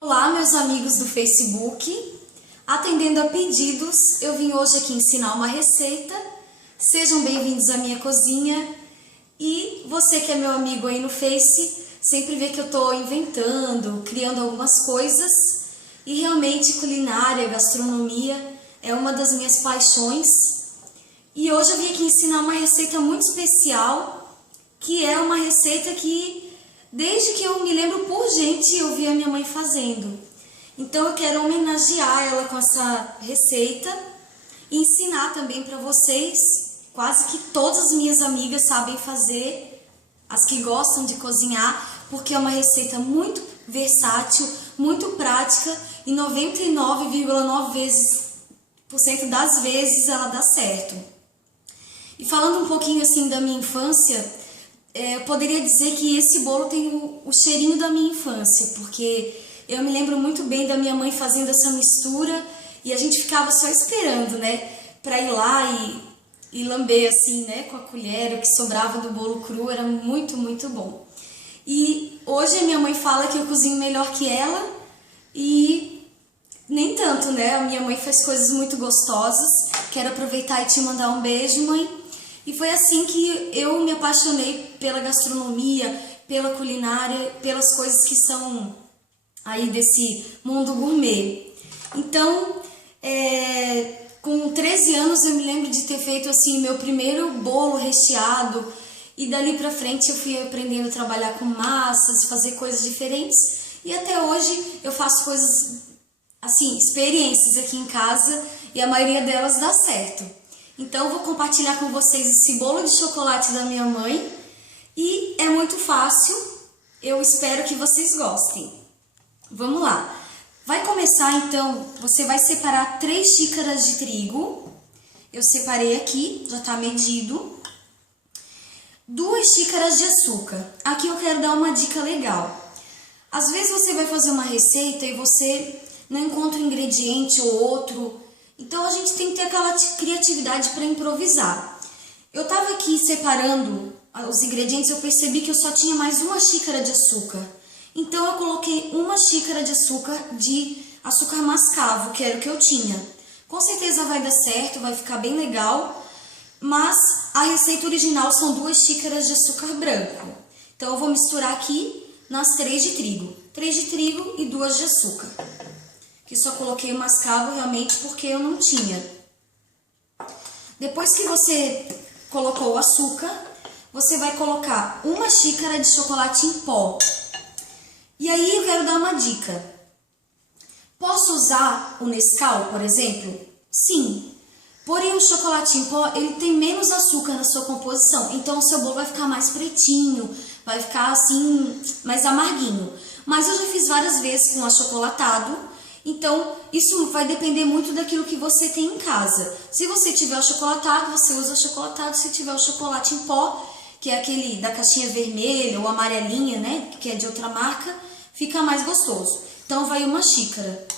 Olá, meus amigos do Facebook. Atendendo a pedidos, eu vim hoje aqui ensinar uma receita. Sejam bem-vindos à minha cozinha. E você que é meu amigo aí no Face, sempre vê que eu tô inventando, criando algumas coisas. E realmente culinária, gastronomia é uma das minhas paixões. E hoje eu vim aqui ensinar uma receita muito especial, que é uma receita que desde que eu me lembro por gente, eu vi a minha mãe fazendo. Então eu quero homenagear ela com essa receita e ensinar também para vocês. Quase que todas as minhas amigas sabem fazer, as que gostam de cozinhar, porque é uma receita muito versátil, muito prática e 99,9% das vezes ela dá certo. E falando um pouquinho assim da minha infância, eu poderia dizer que esse bolo tem o cheirinho da minha infância, porque eu me lembro muito bem da minha mãe fazendo essa mistura e a gente ficava só esperando, né, para ir lá e lamber assim, né, com a colher, o que sobrava do bolo cru, era muito, muito bom. E hoje a minha mãe fala que eu cozinho melhor que ela e nem tanto, né, a minha mãe faz coisas muito gostosas. Quero aproveitar e te mandar um beijo, mãe. E foi assim que eu me apaixonei pela gastronomia, pela culinária, pelas coisas que são aí desse mundo gourmet. Então, com 13 anos eu me lembro de ter feito assim meu primeiro bolo recheado e dali pra frente eu fui aprendendo a trabalhar com massas, fazer coisas diferentes e até hoje eu faço coisas assim, experiências aqui em casa e a maioria delas dá certo. Então eu vou compartilhar com vocês esse bolo de chocolate da minha mãe e é muito fácil, eu espero que vocês gostem. Vamos lá. Vai começar então, você vai separar 3 xícaras de trigo, eu separei aqui, já está medido. 2 xícaras de açúcar, aqui eu quero dar uma dica legal. Às vezes você vai fazer uma receita e você não encontra um ingrediente ou outro, então a gente tem que ter aquela criatividade para improvisar. Eu estava aqui separando os ingredientes, eu percebi que eu só tinha mais 1 xícara de açúcar. Então eu coloquei 1 xícara de açúcar mascavo, que era o que eu tinha. Com certeza vai dar certo, vai ficar bem legal, mas a receita original são 2 xícaras de açúcar branco. Então eu vou misturar aqui nas 3 de trigo. 3 de trigo e 2 de açúcar. Que só coloquei o mascavo realmente porque eu não tinha. Depois que você colocou o açúcar, você vai colocar 1 xícara de chocolate em pó. E aí eu quero dar uma dica. Posso usar o Nescau, por exemplo? Sim. Porém o chocolate em pó, ele tem menos açúcar na sua composição, então o seu bolo vai ficar mais pretinho, vai ficar assim, mais amarguinho. Mas eu já fiz várias vezes com achocolatado. Então, isso vai depender muito daquilo que você tem em casa. Se você tiver o chocolatado, você usa o chocolatado. Se tiver o chocolate em pó, que é aquele da caixinha vermelha ou amarelinha, né, que é de outra marca, fica mais gostoso. Então, vai 1 xícara.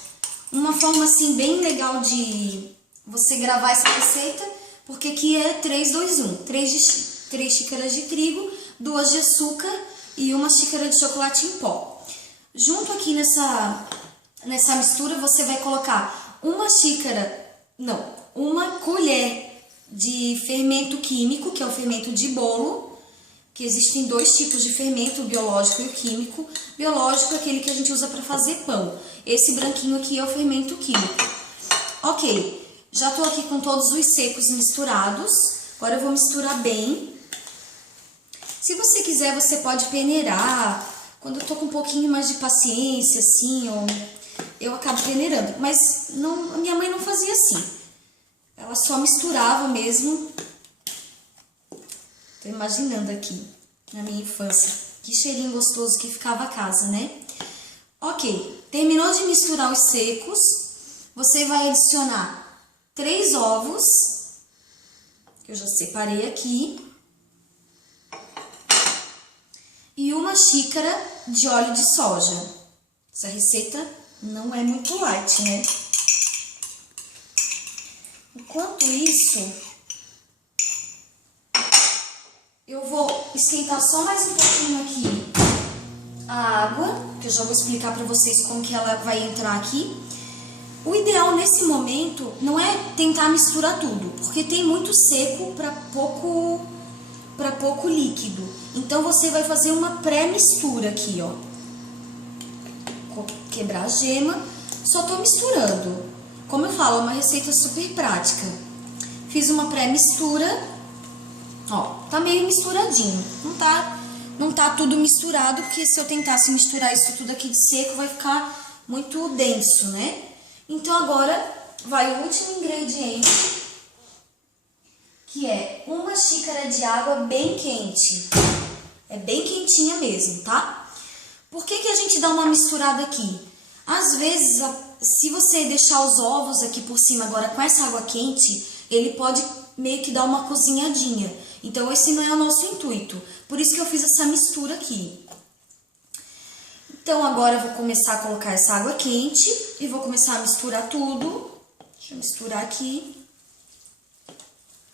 Uma forma, assim, bem legal de você gravar essa receita, porque aqui é 3, 2, 1. 3 xícaras de trigo, 2 de açúcar e 1 xícara de chocolate em pó. Junto aqui nessa mistura você vai colocar 1 colher de fermento químico, que é o fermento de bolo, que existem 2 tipos de fermento, o biológico e o químico. Biológico é aquele que a gente usa para fazer pão. Esse branquinho aqui é o fermento químico. Ok, já estou aqui com todos os secos misturados. Agora eu vou misturar bem. Se você quiser, você pode peneirar. Quando eu tô com um pouquinho mais de paciência, assim, eu acabo peneirando. Mas não, a minha mãe não fazia assim. Ela só misturava mesmo. Tô imaginando aqui, na minha infância. Que cheirinho gostoso que ficava a casa, né? Ok, terminou de misturar os secos. Você vai adicionar 3 ovos, que eu já separei aqui. E 1 xícara de óleo de soja. Essa receita não é muito light, né? Enquanto isso, eu vou esquentar só mais um pouquinho aqui a água, que eu já vou explicar para vocês como que ela vai entrar aqui. O ideal nesse momento não é tentar misturar tudo, porque tem muito seco para pouco líquido. Então você vai fazer uma pré-mistura aqui, ó. Quebrar a gema, só tô misturando. Como eu falo, é uma receita super prática. Fiz uma pré-mistura, ó, tá meio misturadinho. Não tá tudo misturado, porque se eu tentasse misturar isso tudo aqui de seco, vai ficar muito denso, né? Então agora vai o último ingrediente, que é 1 xícara de água bem quente. É bem quentinha mesmo, tá? Por que a gente dá uma misturada aqui? Às vezes, se você deixar os ovos aqui por cima agora com essa água quente, ele pode meio que dar uma cozinhadinha. Então esse não é o nosso intuito. Por isso que eu fiz essa mistura aqui. Então agora eu vou começar a colocar essa água quente e vou começar a misturar tudo. Deixa eu misturar aqui.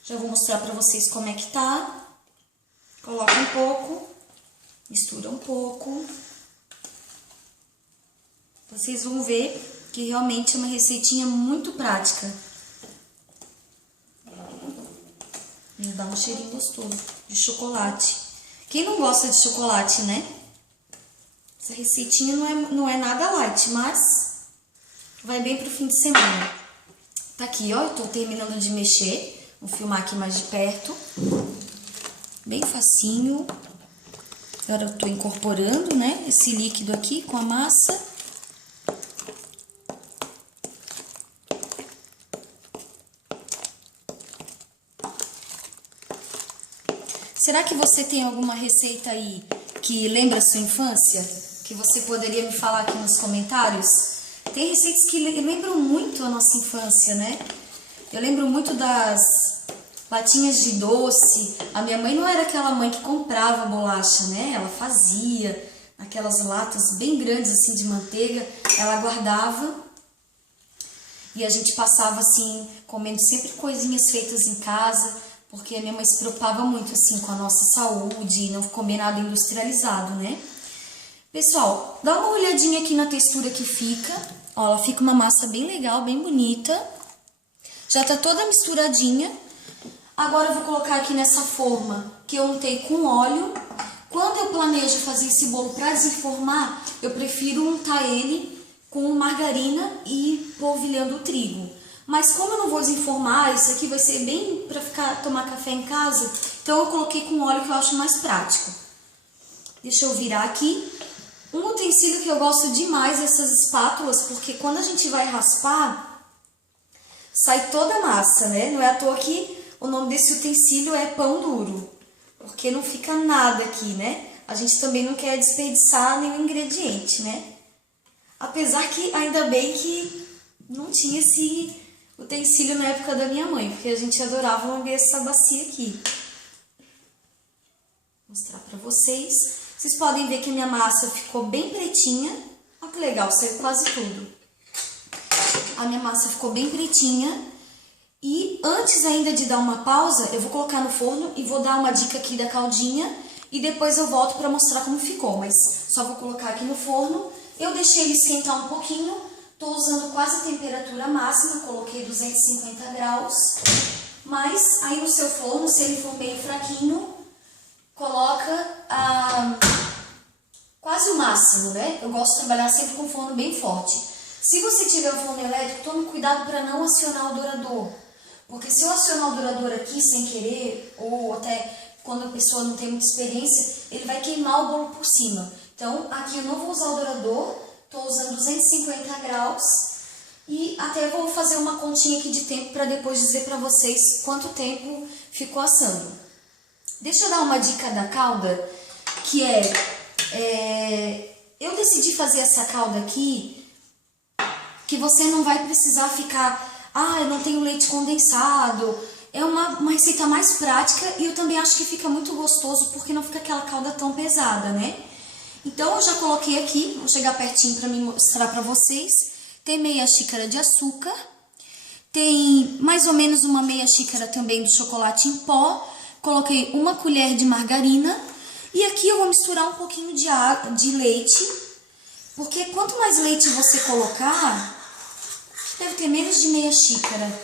Já vou mostrar pra vocês como é que tá. Coloca um pouco, mistura um pouco. Vocês vão ver que realmente é uma receitinha muito prática. E dá um cheirinho gostoso de chocolate. Quem não gosta de chocolate, né? Essa receitinha não é nada light, mas vai bem pro fim de semana. Tá aqui, ó, eu tô terminando de mexer. Vou filmar aqui mais de perto. Bem facinho. Agora eu tô incorporando, né, esse líquido aqui com a massa. Será que você tem alguma receita aí que lembra a sua infância? Que você poderia me falar aqui nos comentários? Tem receitas que lembram muito a nossa infância, né? Eu lembro muito das latinhas de doce. A minha mãe não era aquela mãe que comprava bolacha, né? Ela fazia aquelas latas bem grandes assim de manteiga, ela guardava e a gente passava assim, comendo sempre coisinhas feitas em casa, porque a minha mãe se preocupava muito assim com a nossa saúde e não comer nada industrializado, né? Pessoal, dá uma olhadinha aqui na textura que fica. Ó, ela fica uma massa bem legal, bem bonita. Já tá toda misturadinha. Agora eu vou colocar aqui nessa forma que eu untei com óleo. Quando eu planejo fazer esse bolo para desenformar, eu prefiro untar ele com margarina e polvilhando o trigo. Mas como eu não vou desenformar, isso aqui vai ser bem para tomar café em casa, então eu coloquei com óleo que eu acho mais prático. Deixa eu virar aqui. Um utensílio que eu gosto demais dessas espátulas, porque quando a gente vai raspar, sai toda a massa, né? Não é à toa que o nome desse utensílio é pão duro, porque não fica nada aqui, né? A gente também não quer desperdiçar nenhum ingrediente, né? Apesar que ainda bem que não tinha esse utensílio na época da minha mãe, porque a gente adorava lamber essa bacia aqui. Vou mostrar pra vocês. Vocês podem ver que a minha massa ficou bem pretinha. Olha que legal, saiu quase tudo. A minha massa ficou bem pretinha. E antes ainda de dar uma pausa, eu vou colocar no forno e vou dar uma dica aqui da caldinha. E depois eu volto pra mostrar como ficou, mas só vou colocar aqui no forno. Eu deixei ele esquentar um pouquinho. Tô usando quase a temperatura máxima, coloquei 250 graus. Mas aí no seu forno, se ele for meio fraquinho, coloca quase o máximo, né? Eu gosto de trabalhar sempre com o forno bem forte. Se você tiver um forno elétrico, tome cuidado para não acionar o dourador. Porque se eu acionar o dourador aqui sem querer, ou até quando a pessoa não tem muita experiência, ele vai queimar o bolo por cima. Então, aqui eu não vou usar o dourador, estou usando 250 graus. E até vou fazer uma continha aqui de tempo para depois dizer para vocês quanto tempo ficou assando. Deixa eu dar uma dica da calda, que eu decidi fazer essa calda aqui, que você não vai precisar ficar, eu não tenho leite condensado. É uma receita mais prática e eu também acho que fica muito gostoso, porque não fica aquela calda tão pesada, né? Então eu já coloquei aqui, vou chegar pertinho para mostrar para vocês. Tem meia xícara de açúcar, tem mais ou menos uma meia xícara também do chocolate em pó. Coloquei uma colher de margarina E aqui eu vou misturar um pouquinho de leite, porque quanto mais leite você colocar, deve ter menos de meia xícara.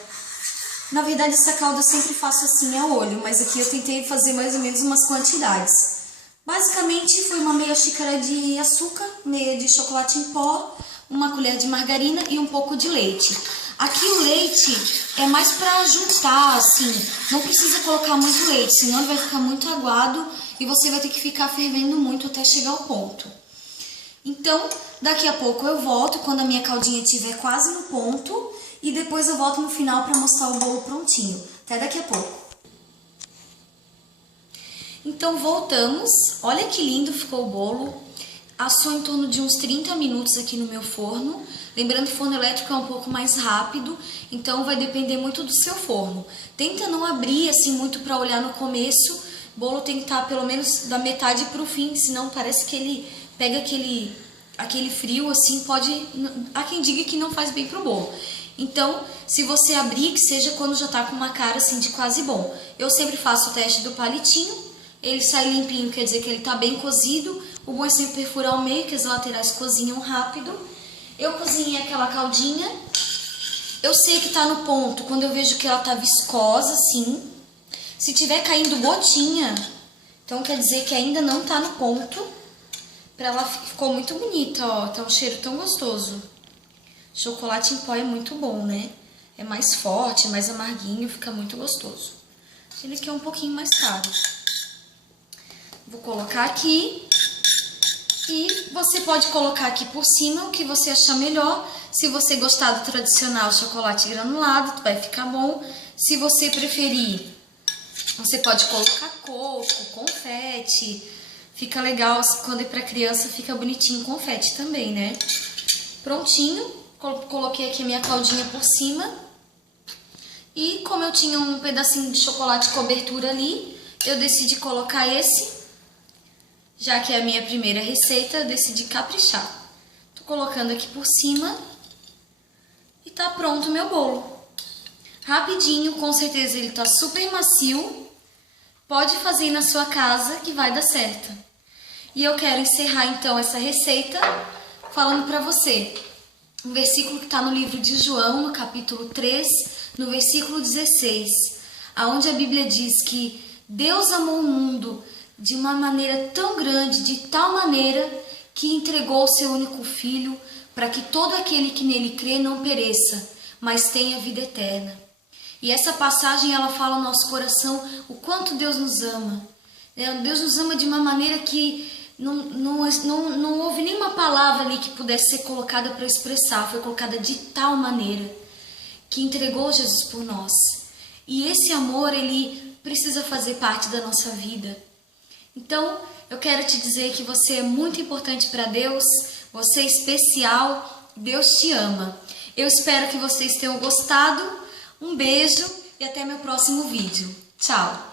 Na verdade, essa calda eu sempre faço assim a olho, mas aqui eu tentei fazer mais ou menos umas quantidades. Basicamente, foi uma meia xícara de açúcar, meia de chocolate em pó, uma colher de margarina e um pouco de leite. Aqui o leite é mais para juntar, assim, não precisa colocar muito leite, senão vai ficar muito aguado e você vai ter que ficar fervendo muito até chegar ao ponto. Então, daqui a pouco eu volto, quando a minha caldinha estiver quase no ponto, e depois eu volto no final para mostrar o bolo prontinho. Até daqui a pouco. Então, voltamos. Olha que lindo ficou o bolo. Assou em torno de uns 30 minutos aqui no meu forno. Lembrando que forno elétrico é um pouco mais rápido, então vai depender muito do seu forno. Tenta não abrir assim muito para olhar no começo. O bolo tem que estar pelo menos da metade para o fim, senão parece que ele pega aquele frio assim, pode... Há quem diga que não faz bem pro bolo. Então, se você abrir, que seja quando já tá com uma cara assim de quase bom. Eu sempre faço o teste do palitinho, ele sai limpinho, quer dizer que ele tá bem cozido. O bom é sempre perfurar o meio, que as laterais cozinham rápido. Eu cozinhei aquela caldinha. Eu sei que tá no ponto quando eu vejo que ela tá viscosa assim. Se tiver caindo gotinha, então quer dizer que ainda não tá no ponto. Pra ela ficou muito bonita, ó, tá um cheiro tão gostoso. Chocolate em pó é muito bom, né? É mais forte, mais amarguinho, fica muito gostoso. Ele aqui é um pouquinho mais caro. Vou colocar aqui. E você pode colocar aqui por cima o que você achar melhor. Se você gostar do tradicional chocolate granulado, vai ficar bom. Se você preferir, você pode colocar coco, confete. Fica legal, quando é para criança fica bonitinho confete também, né? Prontinho, coloquei aqui a minha caldinha por cima. E como eu tinha um pedacinho de chocolate cobertura ali, eu decidi colocar esse. Já que é a minha primeira receita, eu decidi caprichar. Tô colocando aqui por cima e tá pronto o meu bolo. Rapidinho, com certeza ele tá super macio. Pode fazer na sua casa que vai dar certo. E eu quero encerrar então essa receita falando para você um versículo que está no livro de João, no capítulo 3, no versículo 16, aonde a Bíblia diz que Deus amou o mundo de uma maneira tão grande, de tal maneira, que entregou o seu único Filho para que todo aquele que nele crê não pereça, mas tenha vida eterna. E essa passagem ela fala ao nosso coração o quanto Deus nos ama. Deus nos ama de uma maneira que não houve nenhuma palavra ali que pudesse ser colocada para expressar. Foi colocada de tal maneira que entregou Jesus por nós. E esse amor, ele precisa fazer parte da nossa vida. Então, eu quero te dizer que você é muito importante para Deus, você é especial, Deus te ama. Eu espero que vocês tenham gostado. Um beijo e até meu próximo vídeo. Tchau!